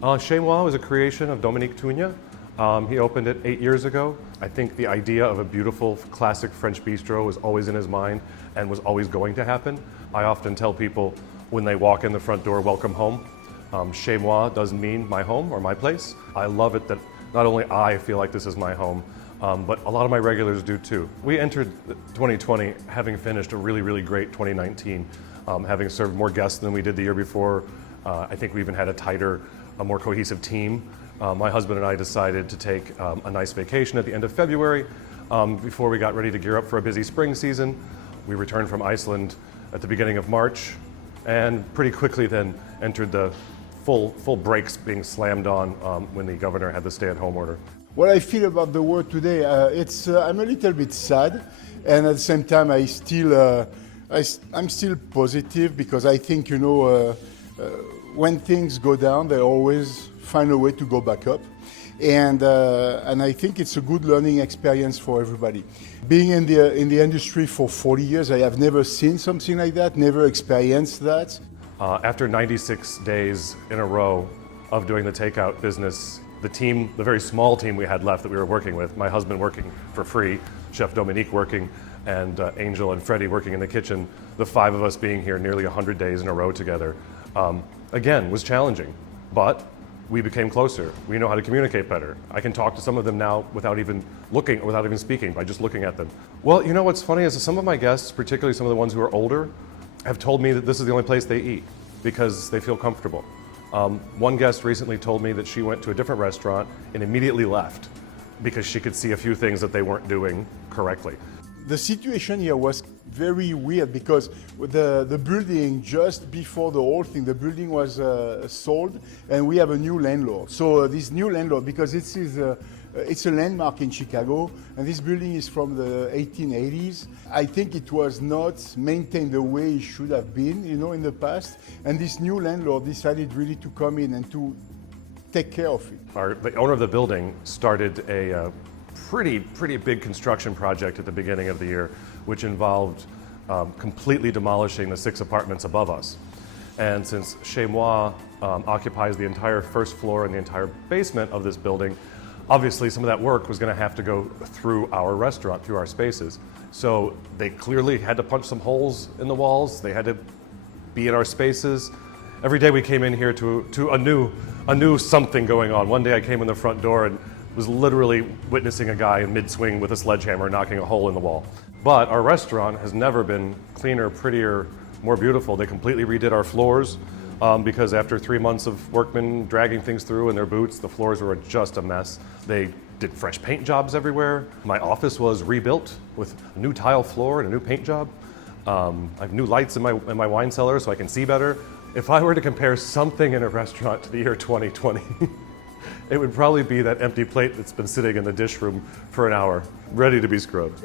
Chez was a creation of Dominique Tugna. He opened it 8 years ago. I think the idea of a beautiful classic French bistro was always in his mind and was always going to happen. I often tell people when they walk in the front door, welcome home. Chez doesn't mean my home or my place. I love it that not only I feel like this is my home, but a lot of my regulars do too. We entered 2020 having finished a really, really great 2019, having served more guests than we did the year before. I think we even had a tighter, a more cohesive team. My husband and I decided to take a nice vacation at the end of February before we got ready to gear up for a busy spring season. We returned from Iceland at the beginning of March and pretty quickly then entered the full brakes being slammed on when the governor had the stay-at-home order. What I feel about the world today, I'm a little bit sad, and at the same time I'm still positive because I think, when things go down, they always find a way to go back up. And I think it's a good learning experience for everybody. Being in the industry for 40 years, I have never seen something like that, never experienced that. After 96 days in a row of doing the takeout business, the team, the very small team we had left that we were working with, my husband working for free, Chef Dominique working, and Angel and Freddie working in the kitchen, the 5 of us being here nearly 100 days in a row together, again, was challenging, but we became closer. We know how to communicate better. I can talk to some of them now without even looking, or without even speaking, by just looking at them. Well, you know what's funny is that some of my guests, particularly some of the ones who are older, have told me that this is the only place they eat because they feel comfortable. One guest recently told me that she went to a different restaurant and immediately left because she could see a few things that they weren't doing correctly. The situation here was very weird because the building, just before the whole thing, the building was sold and we have a new landlord. So this new landlord, because it's a landmark in Chicago and this building is from the 1880s. I think it was not maintained the way it should have been, in the past. And this new landlord decided really to come in and to take care of it. The owner of the building started a pretty big construction project at the beginning of the year, which involved completely demolishing the 6 apartments above us. And since Chez occupies the entire first floor and the entire basement of this building, obviously some of that work was going to have to go through our restaurant, through our spaces. So they clearly had to punch some holes in the walls. They had to be in our spaces. Every day we came in here to a new something going on. One day I came in the front door and was literally witnessing a guy in mid-swing with a sledgehammer knocking a hole in the wall. But our restaurant has never been cleaner, prettier, more beautiful. They completely redid our floors because after 3 months of workmen dragging things through in their boots, the floors were just a mess. They did fresh paint jobs everywhere. My office was rebuilt with a new tile floor and a new paint job. I have new lights in my wine cellar so I can see better. If I were to compare something in a restaurant to the year 2020, it would probably be that empty plate that's been sitting in the dish room for an hour, ready to be scrubbed.